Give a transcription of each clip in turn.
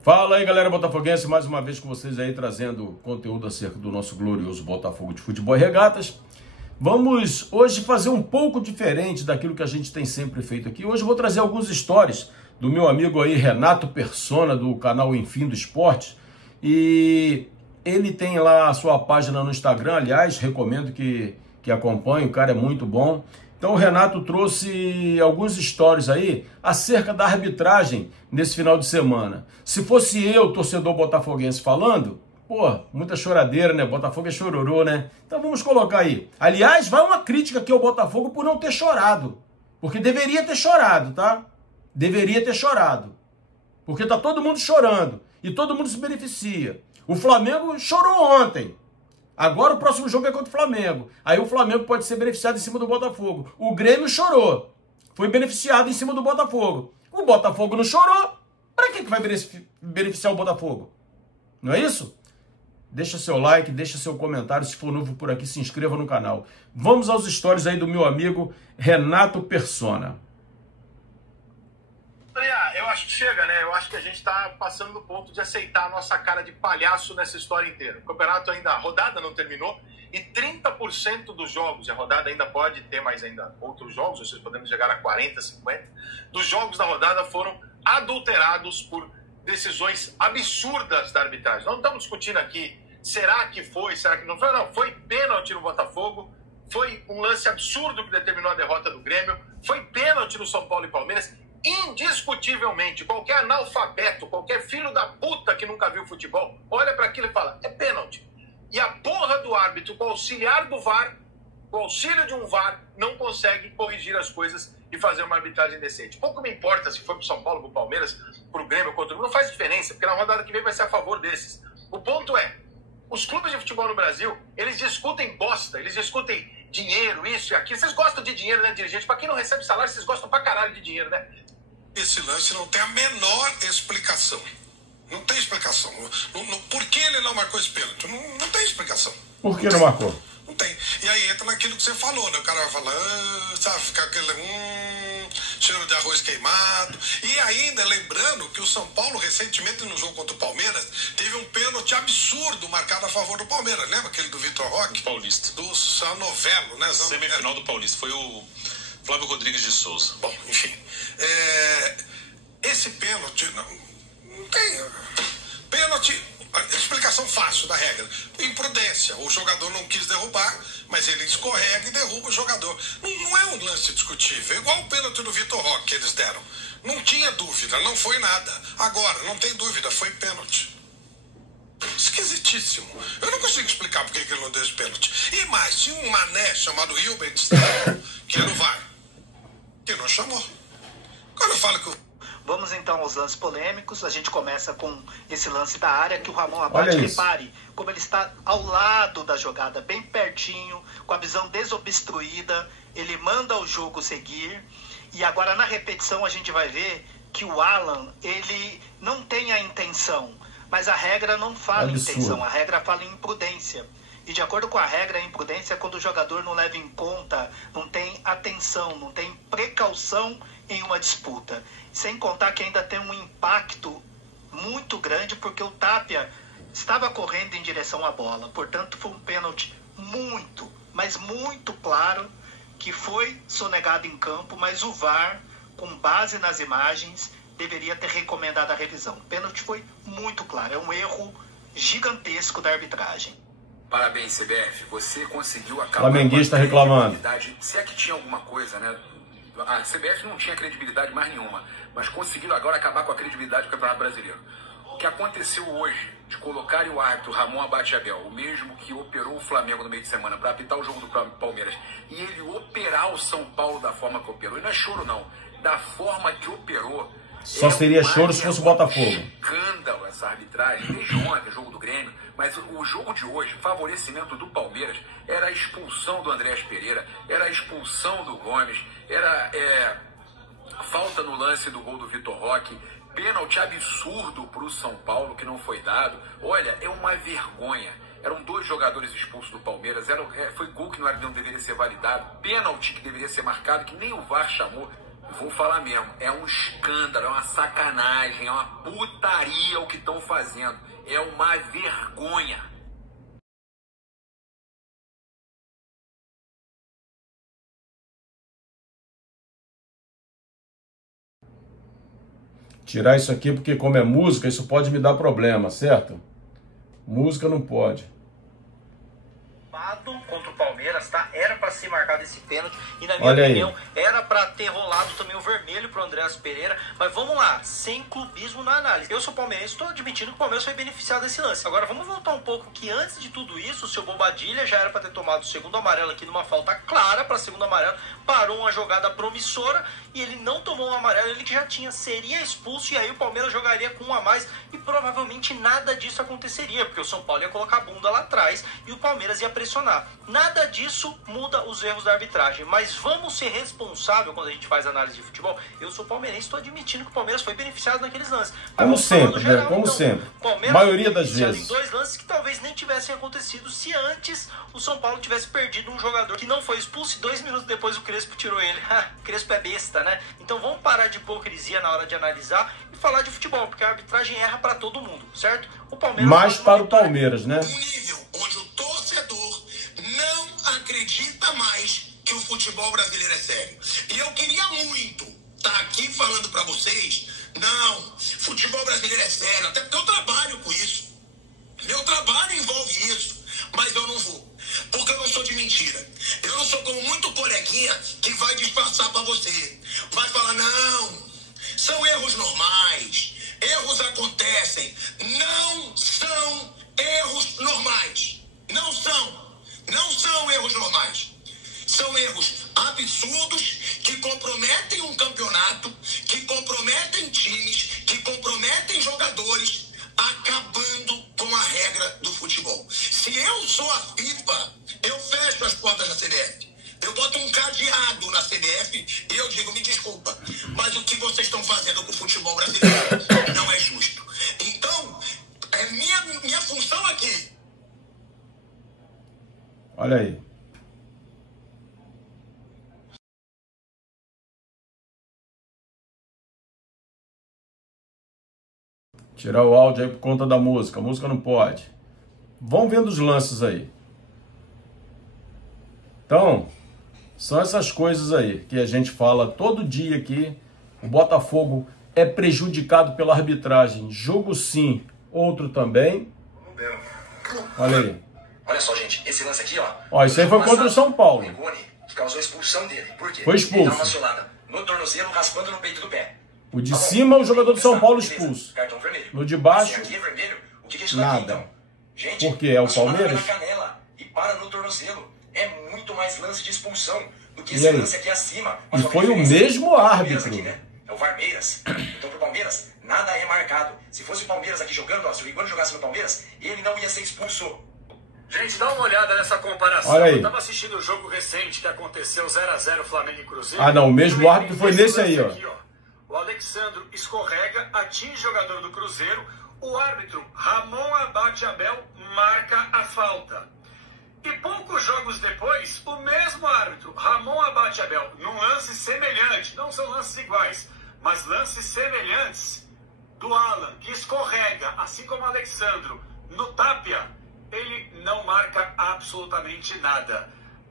Fala aí, galera botafoguense, mais uma vez com vocês aí, trazendo conteúdo acerca do nosso glorioso Botafogo de Futebol e Regatas. Vamos hoje fazer um pouco diferente daquilo que a gente tem sempre feito aqui. Hoje eu vou trazer alguns stories do meu amigo aí, Renato Persona, do canal Enfim do Esporte. E ele tem lá a sua página no Instagram, aliás, recomendo que acompanhe, o cara é muito bom. Então o Renato trouxe alguns stories aí acerca da arbitragem nesse final de semana. Se fosse eu, torcedor botafoguense, falando, pô, muita choradeira, né? Botafogo é chororô, né? Então vamos colocar aí. Aliás, vai uma crítica aqui ao Botafogo por não ter chorado. Porque deveria ter chorado, tá? Deveria ter chorado. Porque tá todo mundo chorando e todo mundo se beneficia. O Flamengo chorou ontem. Agora o próximo jogo é contra o Flamengo. Aí o Flamengo pode ser beneficiado em cima do Botafogo. O Grêmio chorou. Foi beneficiado em cima do Botafogo. O Botafogo não chorou. Para que vai beneficiar o Botafogo? Não é isso? Deixa seu like, deixa seu comentário. Se for novo por aqui, se inscreva no canal. Vamos aos stories aí do meu amigo Renato Persona. Eu acho que chega, né? Eu acho que a gente tá passando do ponto de aceitar a nossa cara de palhaço nessa história inteira. O campeonato ainda, a rodada não terminou e 30% dos jogos, a rodada ainda pode ter mais ainda outros jogos, ou seja, podemos chegar a 40, 50, dos jogos da rodada foram adulterados por decisões absurdas da arbitragem. Não estamos discutindo aqui, será que foi, será que não foi? Não, foi pênalti no Botafogo, foi um lance absurdo que determinou a derrota do Grêmio, foi pênalti no São Paulo e Palmeiras. Indiscutivelmente, qualquer analfabeto, qualquer filho da puta que nunca viu futebol, olha para aquilo e fala, é pênalti. E a porra do árbitro, com o auxiliar do VAR, com o auxílio de um VAR, não consegue corrigir as coisas e fazer uma arbitragem decente. Pouco me importa se foi pro São Paulo, pro Palmeiras, pro Grêmio, contra o... Não faz diferença, porque na rodada que vem vai ser a favor desses. O ponto é, os clubes de futebol no Brasil, eles discutem bosta, eles discutem dinheiro, isso e aquilo. Vocês gostam de dinheiro, né, dirigente? Pra quem não recebe salário, vocês gostam pra caralho de dinheiro, né? Esse lance não tem a menor explicação. Não tem explicação. Por que ele não marcou esse pênalti? Não tem explicação. Por que não marcou? Não tem. E aí entra naquilo que você falou, né? O cara vai falar, sabe, ficar aquele cheiro de arroz queimado. E ainda, lembrando que o São Paulo, recentemente, no jogo contra o Palmeiras, teve um pênalti absurdo marcado a favor do Palmeiras. Lembra aquele do Vitor Roque? Paulista. Do Sanovelo, né? Semifinal do Paulista. Foi o Flávio Rodrigues de Souza. Bom, enfim. Esse pênalti, não tem... Pênalti, explicação fácil da regra. Imprudência. O jogador não quis derrubar, mas ele escorrega e derruba o jogador. Não é um lance discutível. É igual o pênalti do Vitor Roque que eles deram. Não tinha dúvida, não foi nada. Agora, não tem dúvida, foi pênalti. Esquisitíssimo. Eu não consigo explicar por que ele não deu esse pênalti. E mais, tinha um mané chamado Hilbert que era o VAR, que não chamou. Quando eu falo que Vamos então aos lances polêmicos. A gente começa com esse lance da área que o Ramon abate. Repare como ele está ao lado da jogada, bem pertinho, com a visão desobstruída. Ele manda o jogo seguir. E agora na repetição a gente vai ver que o Alan, ele não tem a intenção. Mas a regra não fala em intenção, a regra fala em imprudência. E de acordo com a regra, a imprudência é quando o jogador não leva em conta, não tem atenção, não tem precaução em uma disputa. Sem contar que ainda tem um impacto muito grande, porque o Tapia estava correndo em direção à bola. Portanto, foi um pênalti muito, mas muito claro, que foi sonegado em campo, mas o VAR, com base nas imagens, deveria ter recomendado a revisão. O pênalti foi muito claro, é um erro gigantesco da arbitragem. Parabéns, CBF. Você conseguiu acabar Flamenguista reclamando. Se é que tinha alguma coisa, né? A CBF não tinha credibilidade mais nenhuma, mas conseguiram agora acabar com a credibilidade do Campeonato Brasileiro. O que aconteceu hoje, de colocarem o árbitro Ramon Abate Abel, o mesmo que operou o Flamengo no meio de semana para apitar o jogo do Palmeiras, e ele operar o São Paulo da forma que operou, e não é choro não, da forma que operou. Só seria choro se fosse o Botafogo. Escândalo essa arbitragem, desde ontem, jogo do Grêmio, mas o jogo de hoje, favorecimento do Palmeiras, era a expulsão do Andréas Pereira, era a expulsão do Gomes, era falta no lance do gol do Vitor Roque, pênalti absurdo para o São Paulo que não foi dado. Olha, é uma vergonha. Eram 2 jogadores expulsos do Palmeiras, foi gol que não deveria ser validado, pênalti que deveria ser marcado, que nem o VAR chamou. vou falar mesmo, é um escândalo, é uma sacanagem, é uma putaria o que estão fazendo. É uma vergonha. Tirar isso aqui porque como é música, isso pode me dar problema, certo? Música não pode. Contra o Palmeiras, tá? Era para ser marcado esse pênalti e na minha opinião era para ter rolado também o vermelho pro Andréas Pereira, mas vamos lá, sem clubismo na análise. Eu sou palmeirense, estou admitindo que o Palmeiras foi beneficiado desse lance. Agora vamos voltar um pouco que antes de tudo isso, o seu Bobadilha já era para ter tomado o segundo amarelo aqui numa falta clara para segundo amarelo, parou uma jogada promissora e ele não tomou um amarelo, ele que já seria expulso e aí o Palmeiras jogaria com um a mais e provavelmente nada disso aconteceria, porque o São Paulo ia colocar a bunda lá atrás e o Palmeiras ia pressionar. Nada disso muda os erros da arbitragem, mas vamos ser responsáveis quando a gente faz análise de futebol. Eu sou palmeirense, estou admitindo que o Palmeiras foi beneficiado naqueles lances. Como sempre, geral, como então, sempre. Palmeiras maioria das vezes. Em dois lances que talvez nem tivessem acontecido se antes o São Paulo tivesse perdido um jogador que não foi expulso e 2 minutos depois o Crespo tirou ele. Crespo é besta, né? Então vamos parar de hipocrisia na hora de analisar e falar de futebol, porque a arbitragem erra para todo mundo, certo? O Palmeiras mais para o Palmeiras, né? Um nível onde o torcedor não acredita mais que o futebol brasileiro é sério. E eu queria muito estar aqui falando para vocês, não, futebol brasileiro é sério, até porque eu trabalho com isso. Meu trabalho envolve isso, mas eu não vou. Porque eu não sou de mentira. Eu não sou como muito coleguinha que vai disfarçar para você. Vai falar, não, são erros normais. Erros acontecem. Não são erros normais. Não são. Não são erros normais. São erros absurdos que comprometem um campeonato, que comprometem times, que comprometem jogadores, acabando com a regra do futebol. Se eu sou a FIFA, eu fecho as portas da CBF. Eu boto um cadeado na CBF e eu digo, me desculpa, mas o que vocês estão fazendo com o futebol brasileiro não é justo. Então, é minha função aqui. Olha aí. Tirar o áudio aí por conta da música. A música não pode. Vão vendo os lances aí. Então, são essas coisas aí que a gente fala todo dia aqui. O Botafogo é prejudicado pela arbitragem. Jogo sim, outro também. Olha aí. Olha só, gente, esse lance aqui, ó. Ó, isso aí foi contra o São Paulo. Que causou a expulsão dele. Por quê? Foi expulso. Ele dá uma solada no tornozelo, raspando no peito do pé. O de cima, o jogador do São Paulo expulso. Cartão vermelho. No de baixo, se aqui é vermelho, o que é isso daqui, nada. então? Gente, porque é o Palmeiras? Na canela e para no tornozelo. É muito mais lance de expulsão do que esse lance aqui acima. Mas e foi o mesmo árbitro. Aqui, né? É o Varmeiras. Então pro Palmeiras, nada é marcado. Se fosse o Palmeiras aqui jogando, ó, se o Rigoni jogasse no Palmeiras, ele não ia ser expulso. Gente, dá uma olhada nessa comparação. Olha aí. Eu tava assistindo o jogo recente que aconteceu 0x0 Flamengo e Cruzeiro. Ah, não, o mesmo árbitro foi nesse aí, ó. O Alexandro escorrega, atinge o jogador do Cruzeiro. O árbitro Ramon Abate Abel marca a falta. E poucos jogos depois, o mesmo árbitro Ramon Abate Abel, num lance semelhante, não são lances iguais, mas lances semelhantes, do Alan, que escorrega, assim como o Alexandro, no Tapia, ele não marca absolutamente nada.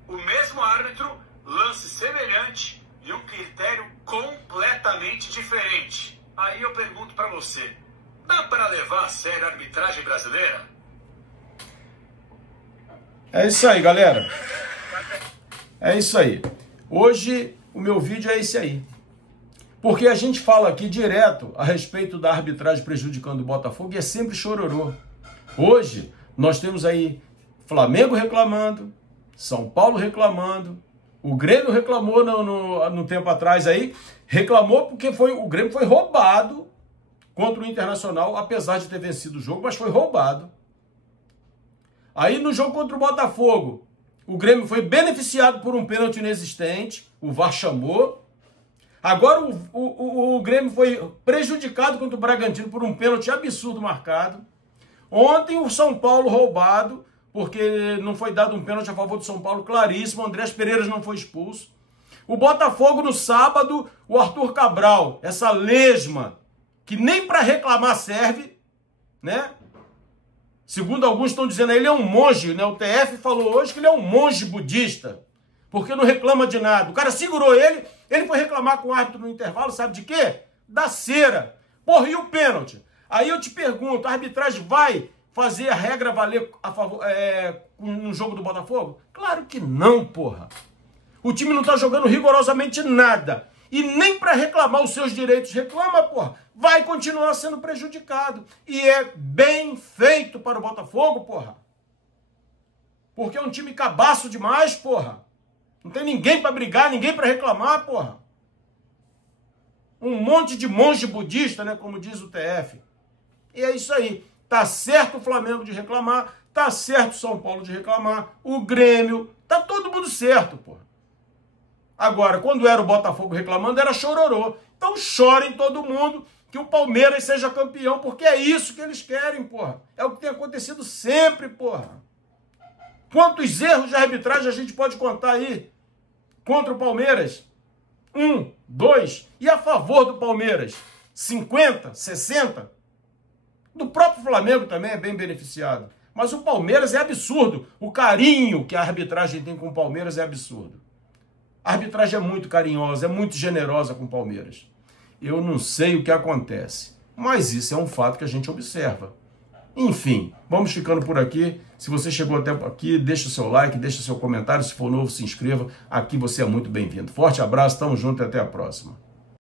O mesmo árbitro, lance semelhante e um critério completamente diferente. Aí eu pergunto para você, dá para levar a sério a arbitragem brasileira? É isso aí, galera. É isso aí. Hoje o meu vídeo é esse aí. Porque a gente fala aqui direto a respeito da arbitragem prejudicando o Botafogo e é sempre chororô. Hoje nós temos aí Flamengo reclamando, São Paulo reclamando, o Grêmio reclamou no tempo atrás aí, reclamou porque o Grêmio foi roubado contra o Internacional, apesar de ter vencido o jogo, mas foi roubado. Aí no jogo contra o Botafogo, o Grêmio foi beneficiado por um pênalti inexistente, o VAR chamou. Agora o Grêmio foi prejudicado contra o Bragantino por um pênalti absurdo marcado. Ontem o São Paulo roubado, porque não foi dado um pênalti a favor do São Paulo claríssimo, o Andréas Pereira não foi expulso. O Botafogo no sábado, o Arthur Cabral, essa lesma, que nem para reclamar serve, né? Segundo alguns estão dizendo, ele é um monge, né? O TF falou hoje que ele é um monge budista, porque não reclama de nada. O cara segurou ele foi reclamar com o árbitro no intervalo, sabe de quê? Da cera. Porra, e o pênalti? Aí eu te pergunto, a arbitragem vai fazer a regra valer a favor, no jogo do Botafogo? Claro que não, porra. O time não tá jogando rigorosamente nada. E nem para reclamar os seus direitos reclama, porra. Vai continuar sendo prejudicado. E é bem feito para o Botafogo, porra. Porque é um time cabaço demais, porra. Não tem ninguém para brigar, ninguém para reclamar, porra. Um monte de monge budista, né, como diz o TF. E é isso aí. Tá certo o Flamengo de reclamar, tá certo o São Paulo de reclamar, o Grêmio, tá todo mundo certo, porra. Agora, quando era o Botafogo reclamando, era chororô. Então chorem todo mundo que o Palmeiras seja campeão, porque é isso que eles querem, porra. É o que tem acontecido sempre, porra. Quantos erros de arbitragem a gente pode contar aí contra o Palmeiras? 1, 2. E a favor do Palmeiras? 50, 60? Do próprio Flamengo também é bem beneficiado. Mas o Palmeiras é absurdo. O carinho que a arbitragem tem com o Palmeiras é absurdo. A arbitragem é muito carinhosa, é muito generosa com o Palmeiras. Eu não sei o que acontece, mas isso é um fato que a gente observa. Enfim, vamos ficando por aqui. Se você chegou até aqui, deixa o seu like, deixa o seu comentário. Se for novo, se inscreva. Aqui você é muito bem-vindo. Forte abraço, tamo junto e até a próxima.